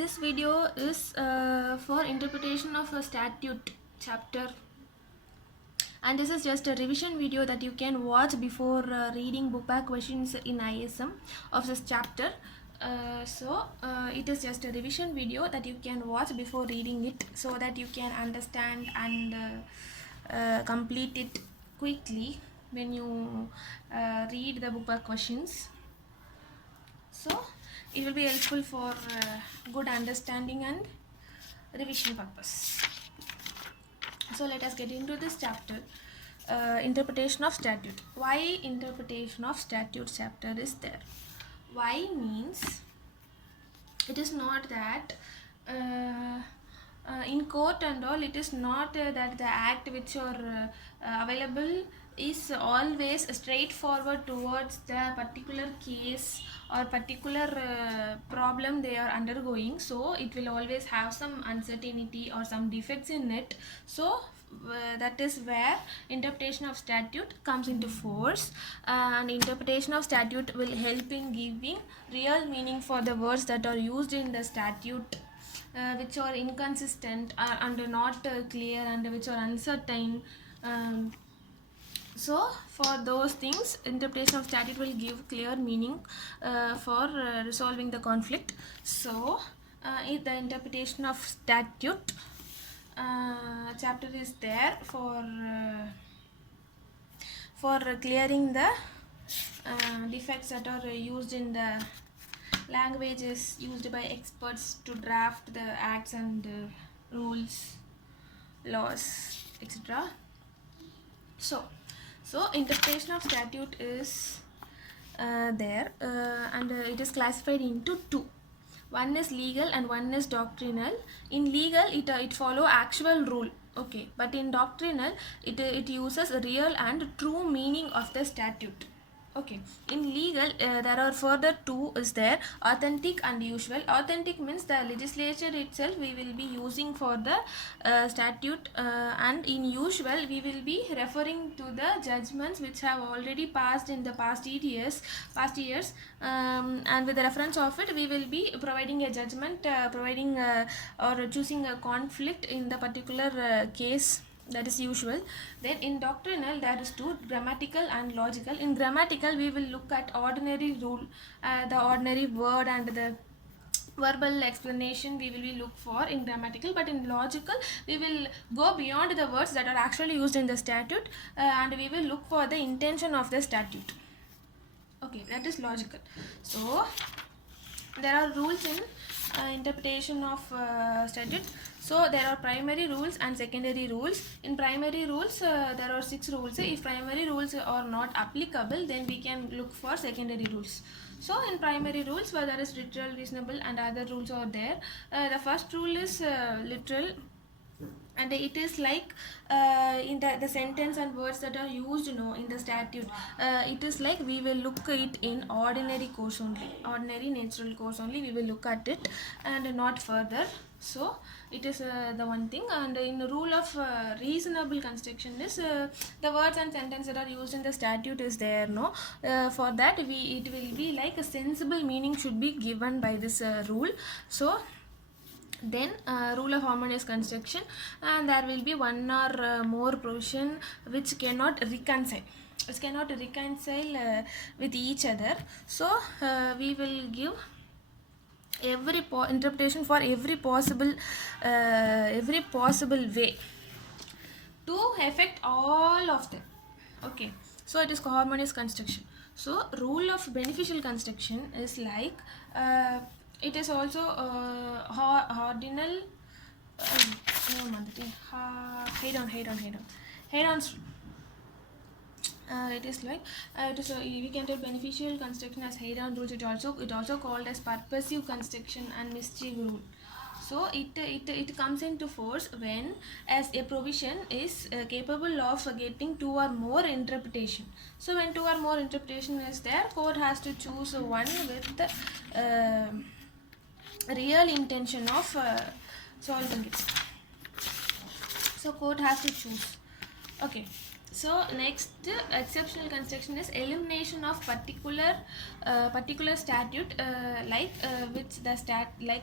This video is for interpretation of a statute chapter, and this is just a revision video that you can watch before reading book back questions in ISM of this chapter. It is just a revision video that you can watch before reading it, so that you can understand and complete it quickly when you read the book back questions. So it will be helpful for good understanding and revision purpose. So let us get into this chapter. Interpretation of statute. Why interpretation of statute chapter is there? Why means it is not that in court and all, it is not that the act which are available is always straightforward towards the particular case or particular problem they are undergoing. So it will always have some uncertainty or some defects in it. So that is where interpretation of statute comes into force, and interpretation of statute will help in giving real meaning for the words that are used in the statute, which are inconsistent and not clear and which are uncertain. So for those things, interpretation of statute will give clear meaning for resolving the conflict. So if the interpretation of statute chapter is there for clearing the defects that are used in the languages used by experts to draft the acts and rules, laws, etc. So interpretation of statute is there, and it is classified into two. One is legal and one is doctrinal. In legal, it follow actual rule, okay, but in doctrinal, it uses real and true meaning of the statute. Okay, in legal there are further two is there: authentic and usual. Authentic means the legislature itself we will be using for the statute, and in usual we will be referring to the judgments which have already passed in the past years, and with the reference of it we will be providing a judgment, providing or choosing a conflict in the particular case. That is usual. Then in doctrinal there is two: grammatical and logical. In grammatical we will look at ordinary rule, the ordinary word and the verbal explanation we will be look for in grammatical. But in logical we will go beyond the words that are actually used in the statute, and we will look for the intention of the statute. Okay, that is logical. So there are rules in interpretation of statute. So there are primary rules and secondary rules. In primary rules there are 6 rules. If primary rules are not applicable, then we can look for secondary rules. So in primary rules, where there is literal, reasonable and other rules are there. The first rule is literal, and it is like in the sentence and words that are used in the statute, it is like we will look it in ordinary course only, ordinary natural course only we will look at it and not further. So it is the one thing. And in the rule of reasonable construction is the words and sentences that are used in the statute is there, no, for that it will be like a sensible meaning should be given by this rule. So then rule of harmonious construction, and there will be one or more provision which cannot reconcile, with each other. So we will give every interpretation for every possible way to affect all of them. Okay, so it is harmonious construction. So rule of beneficial construction is like it is also ordinal Heron's it is like it is we can tell beneficial construction as Heron rules. It also called as purposive construction and mischief rule. So it comes into force when as a provision is capable of getting 2 or more interpretation. So when 2 or more interpretation is there, court has to choose one with the real intention of solving it. So court has to choose. Okay, So next exceptional construction is elimination of particular statute like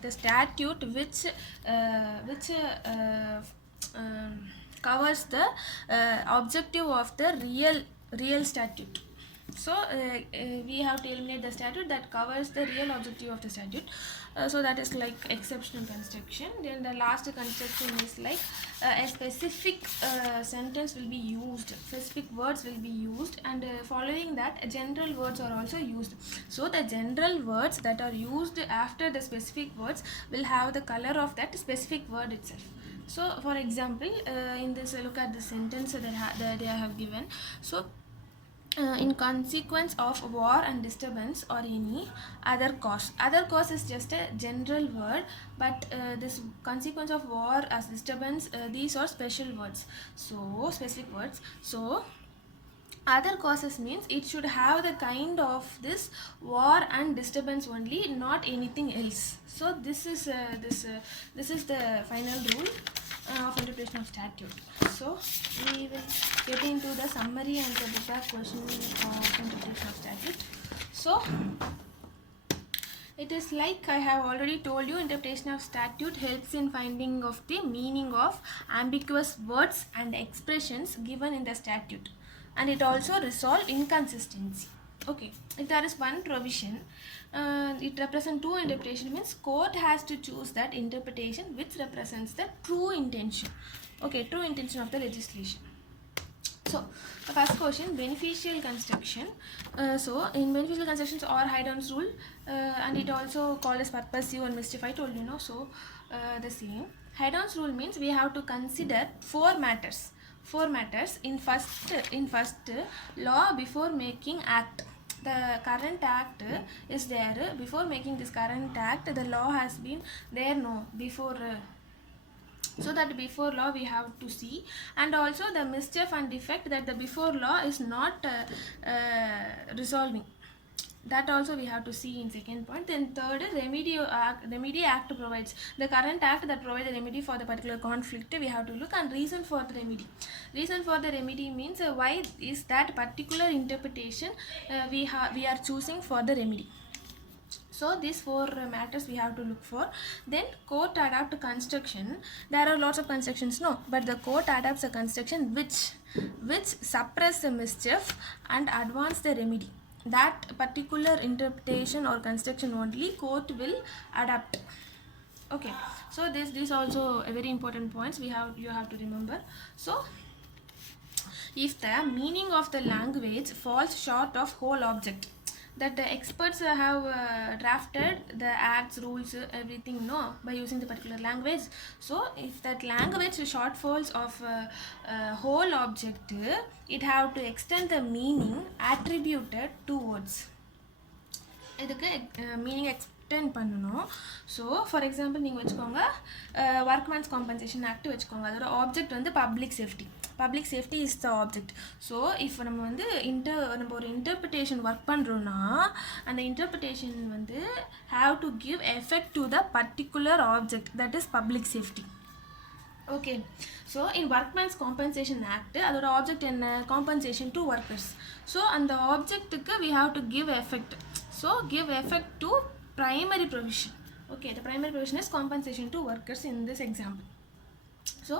the statute which covers the objective of the real statute. So we have to eliminate the statute that covers the real objective of the statute. So that is like exceptional construction. Then the last construction is like a specific sentence will be used, specific words will be used, and following that general words are also used. So the general words that are used after the specific words will have the color of that specific word itself. So for example, in this look at the sentence that they have given. So in consequence of war and disturbance or any other cause is just a general word, but this consequence of war as disturbance, these are special words, so specific words. So other causes means it should have the kind of this war and disturbance only, not anything else. So this is the final rule of interpretation of statute. So we will get into the summary and the book back question of interpretation of statute. So it is like I have already told you, interpretation of statute helps in finding of the meaning of ambiguous words and expressions given in the statute, and it also resolve inconsistency. Okay, if there is one provision, it represents two interpretation, means court has to choose that interpretation which represents the true intention. Okay, true intention of the legislation. So the first question, beneficial construction. So in beneficial constructions or Haydon's rule, and it also called as purposive and mischief, I told you, no. So the same Haydon's rule means we have to consider four matters in first law before making act. The current act is there. Before making this current act, the law has been there, no, before. So that before law we have to see, and also the mischief and defect that the before law is not resolving, that also we have to see in second point. Then third, remedy act provides the current act that provides the remedy for the particular conflict, we have to look. And reason for the remedy means why is that particular interpretation we are choosing for the remedy. So these four matters we have to look for. Then court adapt construction. There are lots of constructions, no, but the court adapts a construction which suppress the mischief and advance the remedy. That particular interpretation or construction only court will adapt. Okay, so these also a very important points you have to remember. So if the meaning of the language falls short of whole object, that the experts have drafted the acts, rules, everything, no, by using the particular language. So if that language shortfalls of whole object, it have to extend the meaning attributed to words. இதுக்கு meaning extend பண்ணணும். So for example நீங்கள் வச்சுக்கோங்க, workmen's compensation act வச்சுக்கோங்க, அதோட ஆப்ஜெக்ட் வந்து public safety is the object. So இப்போ நம்ம வந்து நம்ம ஒரு இன்டர்பிரிட்டேஷன் ஒர்க் பண்ணுறோன்னா அந்த இன்டர்பிரிட்டேஷன் வந்து have to give effect to the particular object, that is public safety. Okay, so in workmen's compensation act அதோட ஆப்ஜெக்ட் என்ன, காம்பன்சேஷன் டு ஒர்க்கர்ஸ். ஸோ அந்த ஆப்ஜெக்ட்டுக்கு we have to give effect. So give effect to primary provision. Okay, the primary provision is compensation to workers in this example. So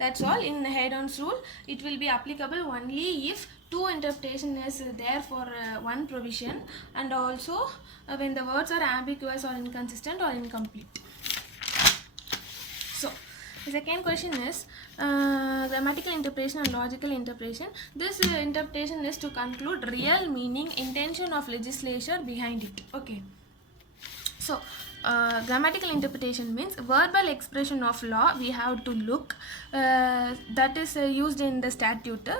that's all. In Haydon's rule, it will be applicable only if two interpretation is there for one provision, and also when the words are ambiguous or inconsistent or incomplete. So the second question is grammatical interpretation and logical interpretation. This interpretation is to conclude real meaning, intention of legislature behind it. Okay, so grammatical interpretation means verbal expression of law we have to look, that is used in the statute.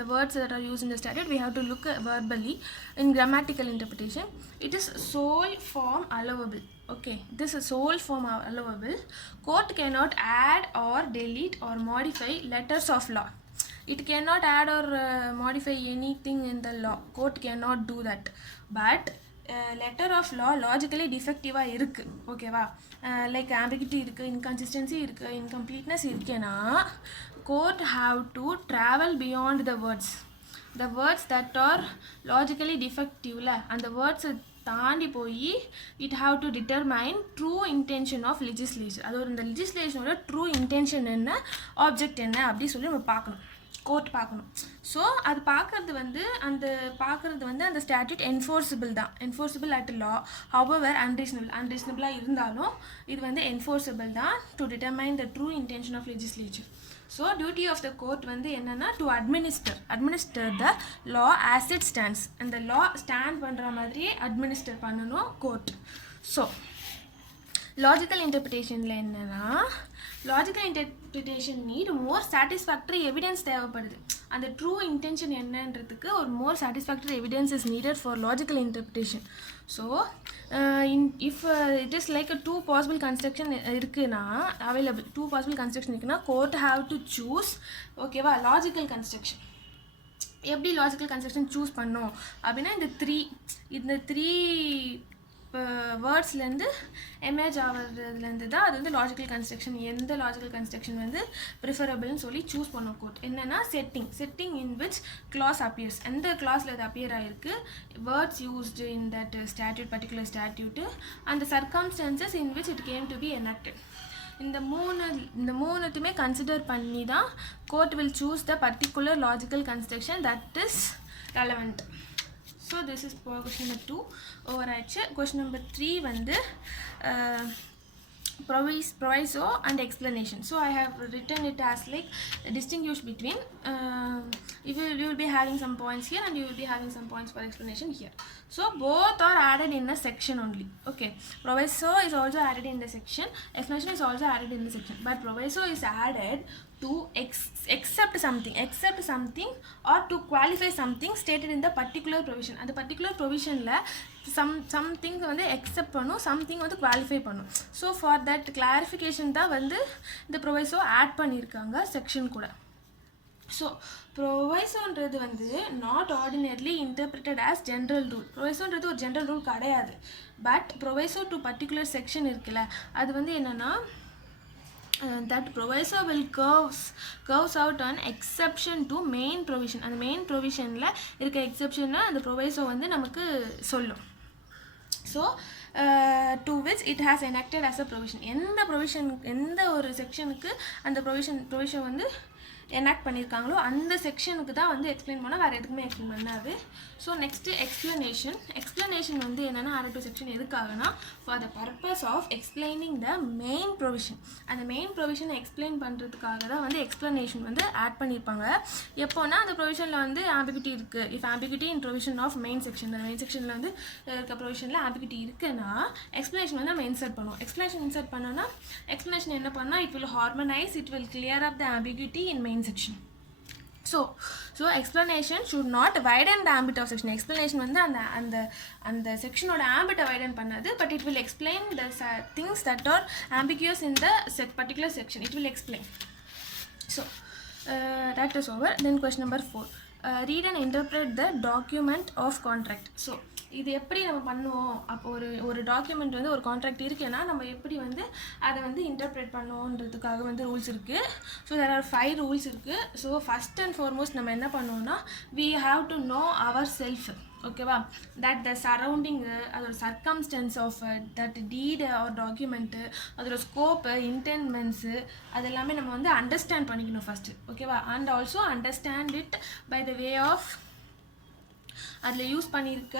The words that are used in the statute we have to look verbally. In grammatical interpretation, it is sole form allowable. Okay, this is sole form allowable. Court cannot add or delete or modify letters of law. It cannot add or modify anything in the law. Court cannot do that. But letter of law logically டிஃபெக்டிவாக இருக்குது, ஓகேவா, லைக் ஆம்பிகிட்டி இருக்குது, இன்கன்சிஸ்டன்சி இருக்குது, இன்கம்ப்ளீட்னஸ் இருக்குன்னா court have to travel beyond the words that are logically defective and the words தாண்டி போய் it have to determine true intention of legislation. அது ஒரு இந்த legislationோட true intention என்ன, object என்ன அப்படி சொல்லி நம்ம பார்க்கணும், கோர்ட் பார்க்கணும். ஸோ அது பார்க்குறது வந்து அந்த ஸ்டாட்யூட் என்ஃபோர்ஸபிள் தான், என்ஃபோர்ஸபிள் அட் லா. ஹவவர் அன்ரீசனபிளாக இருந்தாலும் இது வந்து என்ஃபோர்ஸபிள் தான் to determine the true intention of legislature. So duty of the court வந்து என்னென்னா to administer the law as it stands. அந்த லா ஸ்டாண்ட் பண்ணுற மாதிரியே அட்மினிஸ்டர் பண்ணணும் கோர்ட். ஸோ லாஜிக்கல் இன்டர்பிரிட்டேஷனில் என்னென்னா, logical interpretation need more satisfactory evidence தேவைப்படுது. அந்த ட்ரூ இன்டென்ஷன் என்னன்றதுக்கு ஒரு more satisfactory evidence is needed for logical interpretation. So if it is like two possible construction இருக்குன்னா, அவைலபிள் டூ பாசிபிள் கன்ஸ்ட்ரக்ஷன் இருக்குன்னா, court have to choose, ஓகேவா, logical construction. எப்படி logical construction choose பண்ணோம் அப்படின்னா, இந்த த்ரீ வேர்ட்ஸ்லேருந்து எமேஜ் ஆகிறதுலேருந்து தான் அது வந்து லாஜிக்கல் கன்ஸ்ட்ரக்ஷன். எந்த லாஜிக்கல் கன்ஸ்ட்ரக்ஷன் வந்து ப்ரிஃபரபிள்னு சொல்லி சூஸ் பண்ணோம் கோர்ட். என்னென்னா setting in which clause appears, எந்த கிளாஸில் அது அப்பியர் ஆகிருக்கு, words used in that statute, particular statute, அந்த circumstances in which it came to be enacted. இந்த மூணுத்துமே கன்சிடர் பண்ணி தான் court will choose the particular logical construction that is relevant. So this is question number 2 over ஆயிடுச்சு. question number 3 வந்து proviso and explanation. So I have written it as like distinguish between you will be having some points here and you will be having some points for explanation here. So both are added in a section only. Okay, proviso is also added in the section, explanation is also added in the section, but proviso is added to accept something or to qualify something stated in the particular provision. அந்த particular provisionல something வந்து accept பண்ணும், something வந்து qualify பண்ணும். So for that clarification தான் வந்து இந்த proviso add பண்ணியிருக்காங்க section கூட. ஸோ ப்ரொவைசோன்றது வந்து not ordinarily interpreted as general rule. ப்ரொவைசோன்றது ஒரு ஜென்ரல் ரூல் கிடையாது. But proviso to particular section இருக்குல்ல, அது வந்து என்னென்னா that proviso will curves out an exception to main provision. அந்த மெயின் ப்ரொவிஷனில் இருக்க எக்ஸெப்ஷனை அந்த ப்ரொவைசோ வந்து நமக்கு சொல்லும். So to which it has enacted as a provision. எந்த ஒரு செக்ஷனுக்கு அந்த ப்ரொவிஷன் வந்து எனாக்ட் பண்ணியிருக்காங்களோ அந்த செக்ஷனுக்கு தான் வந்து எக்ஸ்பிளைன் பண்ணால், வேறு எதுக்குமே எக்ஸ்பிளைன் பண்ணாது. ஸோ நெக்ஸ்ட்டு எக்ஸ்பிளனேஷன் வந்து என்னென்னா ஆர் 2 செக்ஷன் எதுக்காகனா for the purpose of explaining the main provision. அந்த மெயின் ப்ரொவிஷனை எக்ஸ்பிளைன் பண்ணுறதுக்காக தான் வந்து எக்ஸ்பிளனேஷன் வந்து ஆட் பண்ணியிருப்பாங்க. எப்போனா அந்த ப்ரொவிஷனில் வந்து ஆம்பிகிட்டி இருக்குது, if ambiguity in provision of main section, அந்த மெயின் செக்ஷனில் வந்து இருக்க ப்ரொவிஷனில் ஆம்பிகிட்டி இருக்குன்னா எக்ஸ்பிளனேஷன் வந்து நம்ம இன்சர்ட் பண்ணுவோம். எக்ஸ்பிளனேஷன் இன்சர்ட் பண்ணோன்னா எக்ஸ்பிளனேஷன் என்ன பண்ணால் it will harmonise, it will clear அப் த ஆம்பிகிட்டி இன் main section. So explanation should not widen the ambit of section. Explanation வந்து அந்த செக்ஷனோட ஆம்பிட்டை வைடன் பண்ணாது, but it will explain the things that are ambiguous in the particular section. It will explain. So that is over. Then question number 4, read and interpret the document of contract. So இது எப்படி நம்ம பண்ணுவோம், அப்போ ஒரு டாக்குமெண்ட் வந்து ஒரு கான்ட்ராக்ட் இருக்குன்னா நம்ம எப்படி வந்து அதை வந்து இன்டர்பிரேட் பண்ணுவோன்றதுக்காக வந்து ரூல்ஸ் இருக்குது. ஸோ தேர் ஆர் 5 ரூல்ஸ் இருக்குது. ஸோ ஃபஸ்ட் அண்ட் ஃபார்மோஸ்ட் நம்ம என்ன பண்ணுவோம்னா, we have to know ourself, ஓகேவா, தட் த சரௌண்டிங்கு, அதோட circumstances of that deed or document, அதோட ஸ்கோப்பு, இன்டென்மெண்ட்ஸு, அது எல்லாமே நம்ம வந்து அண்டர்ஸ்டாண்ட் பண்ணிக்கணும் ஃபஸ்ட்டு, ஓகேவா. And also understand it by the way of அதில் யூஸ் பண்ணியிருக்க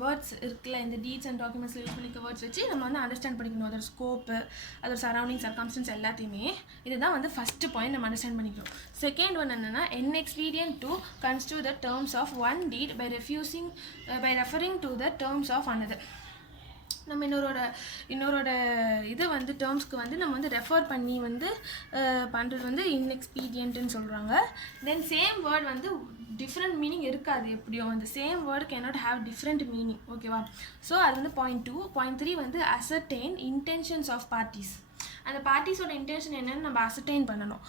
வேர்ட்ஸ் இருக்குல்ல, இந்த டீட்ஸ் அண்ட் டாக்குமெண்ட்ஸில் யூஸ் பண்ணியிருக்க வேர்ட்ஸ் வச்சு நம்ம வந்து அண்டர்ஸ்டாண்ட் பண்ணிக்கணும் அதோட ஸ்கோப்பு, அதோட சரௌண்டிங், சர்க்கம்ஸ்டன்ஸ் எல்லாத்தையுமே. இதுதான் வந்து ஃபஸ்ட்டு பாயிண்ட் நம்ம அண்டர்ஸ்டாண்ட் பண்ணிக்கிறோம். செகண்ட் ஒன் என்னென்னா, inexpedient to construe the terms of one deed by referring to the terms of another. நம்ம இன்னொரோட இதை வந்து டேர்ம்ஸ்க்கு வந்து நம்ம வந்து ரெஃபர் பண்ணி வந்து பண்ணுறது வந்து இன்எக்ஸ்பீடியன்ட்னு சொல்கிறாங்க. தென் சேம் வேர்ட் வந்து டிஃப்ரெண்ட் மீனிங் இருக்காது, எப்படியோ அந்த same word cannot have different meaning, ஓகேவா. ஸோ அது வந்து பாயிண்ட் 2. பாயிண்ட் 3 வந்து அசர்டெயின் இன்டென்ஷன்ஸ் ஆஃப் பார்ட்டிஸ். அந்த பார்ட்டிஸோட இன்டென்ஷன் என்னன்னு நம்ம அசர்டெயின் பண்ணணும்.